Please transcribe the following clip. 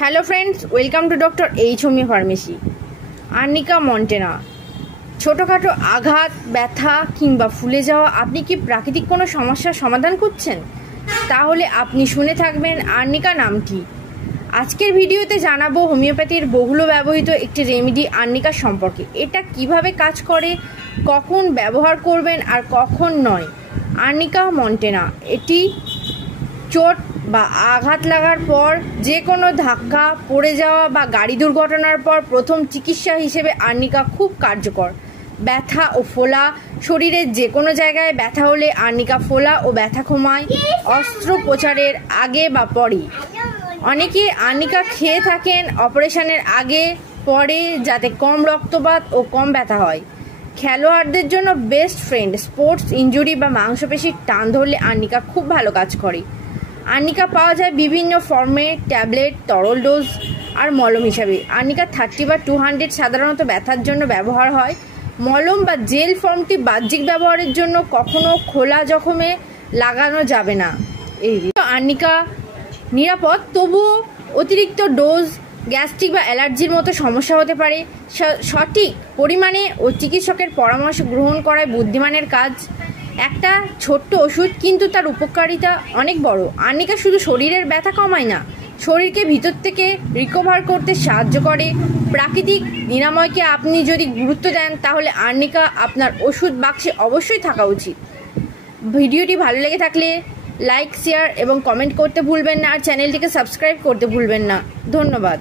Hello friends, welcome to doctor H homeo pharmacy. Arnica montana. ছোটোখাটো আঘাত, ব্যথা কিংবা ফুলে যাওয়া, আপনি কি প্রাকৃতিক কোনো সমস্যার সমাধান করছেন? তাহলে আপনি শুনে থাকবেন আর্নিকা নামটি। আজকের ভিডিওতে জানাবো হোমিওপ্যাথির বহুল ব্যবহৃত একটি রেমেডি আর্নিকা সম্পর্কে। এটা কিভাবে কাজ করে, কখন ব্যবহার করবেন আর কখন নয়। আর্নিকা মন্টেনা এটি চোট বা আঘাত লাগার পর, যে কোনো ধাক্কা, পড়ে যাওয়া বা গাড়ি দুর্ঘটনার পর প্রথম চিকিৎসা হিসেবে আর্নিকা খুব কার্যকর। ব্যথা ও ফোলা, শরীরের যে কোনো জায়গায় ব্যথা হলে আর্নিকা ফোলা ও ব্যথা কমায় অস্ত্রোপচারের আগে বা পরে। অনেকে আর্নিকা খেয়ে থাকেন অপারেশনের আগে পরে, যাতে কম রক্তপাত ও কম ব্যথা হয়। খেলোয়াড়দের জন্য বেস্ট ফ্রেন্ড। স্পোর্টস ইনজুরি বা মাংসপেশির টান ধরলে আর্নিকা খুব ভালো কাজ করে। আর্নিকা পাওয়া যায় বিভিন্ন ফর্মে, ট্যাবলেট, তরল ডোজ আর মলম হিসাবে। আর্নিকা 30 বা 200 সাধারণত ব্যথার জন্য ব্যবহার হয়। মলম বা জেল ফর্মটি বাহ্যিক ব্যবহারের জন্য, কখনো খোলা জখমে লাগানো যাবে না। এই আর্নিকা নিরাপদ, তবুও অতিরিক্ত ডোজ গ্যাস্ট্রিক বা অ্যালার্জির মতো সমস্যা হতে পারে। সঠিক পরিমাণে ও চিকিৎসকের পরামর্শ গ্রহণ করাই বুদ্ধিমানের কাজ। একটা ছোট্ট ওষুধ, কিন্তু তার উপকারিতা অনেক বড়। আর্নিকা শুধু শরীরের ব্যথা কমায় না, শরীরকে ভিতর থেকে রিকভার করতে সাহায্য করে। প্রাকৃতিক নিরাময়কে আপনি যদি গুরুত্ব দেন, তাহলে আর্নিকা আপনার ওষুধ বাক্সে অবশ্যই থাকা উচিত। ভিডিওটি ভালো লেগে থাকলে লাইক, শেয়ার এবং কমেন্ট করতে ভুলবেন না, আর চ্যানেলটিকে সাবস্ক্রাইব করতে ভুলবেন না। ধন্যবাদ।